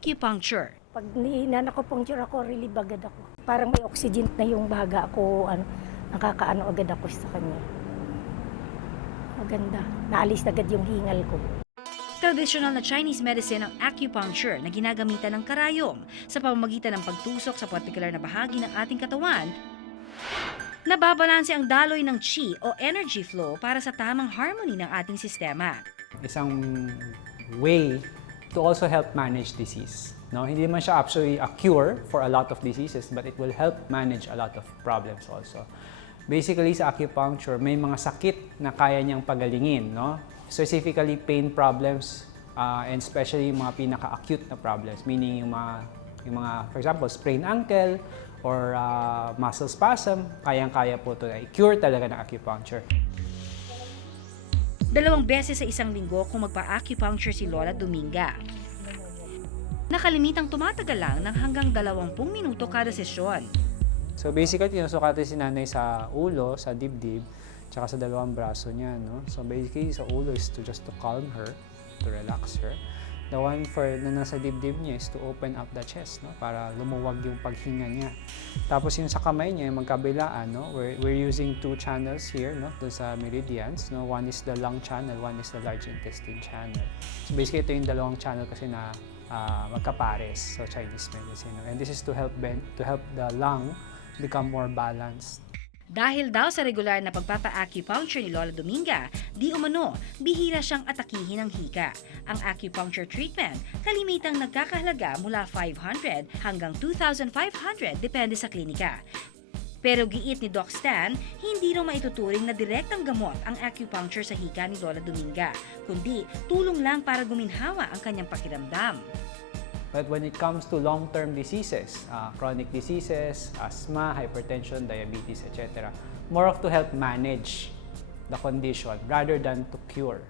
acupuncture. Pag nanakupuncture ako, relieve agad ako. Parang may oxygen na yung baga ako, nakakaano agad ako sa kanya. Maganda. Naalis agad yung hingal ko. Traditional na Chinese medicine ang acupuncture na ginagamitan ng karayom sa pamamagitan ng pagtusok sa partikular na bahagi ng ating katawan. Nababalanse ang daloy ng qi o energy flow para sa tamang harmony ng ating sistema. Isang way to also help manage disease. No, hindi man siya actually a cure for a lot of diseases, but it will help manage a lot of problems also. Basically, sa acupuncture, may mga sakit na kaya niyang pagalingin, no? Specifically, pain problems, and especially yung mga pinaka-acute na problems, meaning yung mga, for example, sprained ankle or muscle spasm, kayang-kaya po ito na i-cure talaga ng acupuncture. 2 beses sa isang linggo kung magpa-acupuncture si Lola Dominga. Nakalimitang tumatagal lang ng hanggang 20 minuto kada sesyon. So basically, tinusukatan si nanay sa ulo, sa dibdib, tsaka sa dalawang braso niya, no? So basically, sa ulo is just to calm her, to relax her. The one na nasa dibdib niya is to open up the chest, no? Para lumuwag yung paghinga niya. Tapos yung sa kamay niya, yung magkabilaan, no? We're using 2 channels here, no? Doon sa meridians, no? One is the lung channel, one is the large intestine channel. So basically, ito yung dalawang channel kasi na magkapares sa Chinese medicine. No? And this is to help the lung become more balanced. Dahil daw sa regular na pagpapa-acupuncture ni Lola Dominga, di umano, bihira siyang atakihin ng hika. Ang acupuncture treatment, kalimitang nagkakahalaga mula 500 hanggang 2,500 depende sa klinika. Pero giit ni Doc Stan, hindi raw maituturing na direktang gamot ang acupuncture sa hika ni Lola Dominga, kundi tulong lang para guminhawa ang kanyang pakiramdam. But when it comes to long-term diseases, chronic diseases, asthma, hypertension, diabetes, etc., more of to help manage the condition rather than to cure.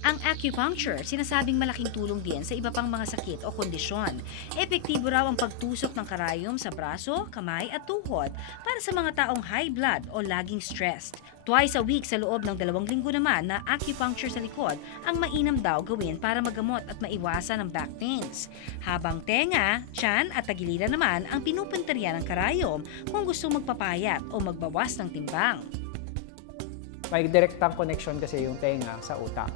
Ang acupuncture, sinasabing malaking tulong din sa iba pang mga sakit o kondisyon. Epektibo raw ang pagtusok ng karayom sa braso, kamay at tuhod para sa mga taong high blood o laging stressed. Twice a week sa loob ng 2 linggo naman na acupuncture sa likod ang mainam daw gawin para magamot at maiwasan ang back pains. Habang tenga, tiyan at tagiliran naman ang pinupuntarya ng karayom kung gusto magpapayat o magbawas ng timbang. May direktang connection kasi yung tenga sa utak.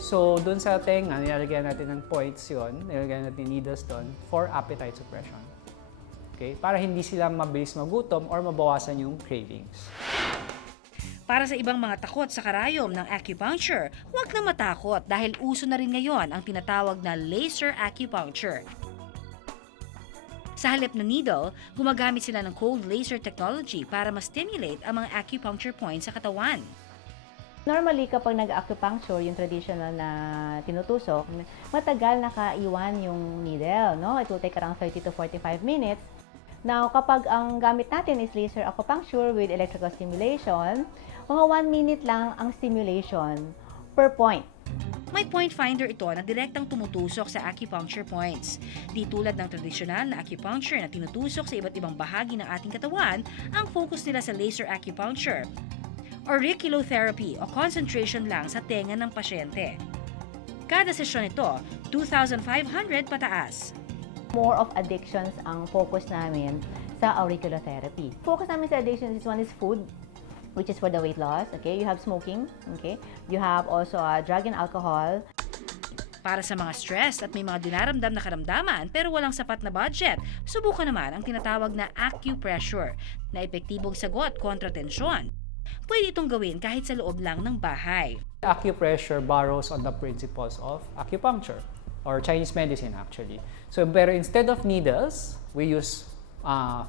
So, dun sa tenga, nilalagyan natin ng points yun, nilalagyan natin needles doon for appetite suppression. Okay? Para hindi sila mabilis magutom or mabawasan yung cravings. Para sa ibang mga takot sa karayom ng acupuncture, huwag na matakot dahil uso na rin ngayon ang tinatawag na laser acupuncture. Sa halip na needle, gumagamit sila ng cold laser technology para ma-stimulate ang mga acupuncture points sa katawan. Normally, kapag nag-acupuncture, yung traditional na tinutusok, matagal nakaiwan yung needle, no? It will take around 30 to 45 minutes. Now, kapag ang gamit natin is laser acupuncture with electrical stimulation, mga 1 minute lang ang stimulation per point. May point finder ito na direktang tumutusok sa acupuncture points. Di tulad ng tradisyonal na acupuncture na tinutusok sa iba't ibang bahagi ng ating katawan, ang focus nila sa laser acupuncture. Auriculotherapy o concentration lang sa tenga ng pasyente. Kada sesyon ito, 2,500 pataas. More of addictions ang focus namin sa auriculotherapy. Focus namin sa addictions, this one is food, which is for the weight loss. Okay, you have smoking. Okay, you have also drug and alcohol. Para sa mga stressed at may mga dinaramdam na karamdaman pero walang sapat na budget, subukan naman ang tinatawag na acupressure na epektibong sagot kontra tensyon. Pwede itong gawin kahit sa loob lang ng bahay. Acupressure borrows on the principles of acupuncture or Chinese medicine actually. So, pero instead of needles, we use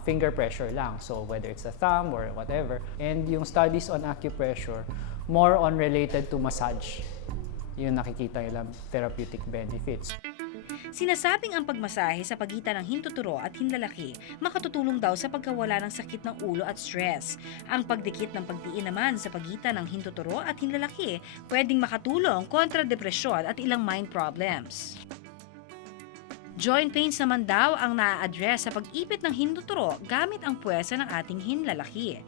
finger pressure lang. So, whether it's the thumb or whatever. And yung studies on acupressure, more on related to massage. Yung nakikita nilang therapeutic benefits. Sinasabing ang pagmasahe sa pagitan ng hintuturo at hinlalaki makatutulong daw sa pagkawala ng sakit ng ulo at stress. Ang pagdikit ng pagdiin naman sa pagitan ng hintuturo at hinlalaki pwedeng makatulong kontra depresyon at ilang mind problems. Joint pains naman daw ang naa-address sa pag-ipit ng hintuturo gamit ang puwersa ng ating hinlalaki.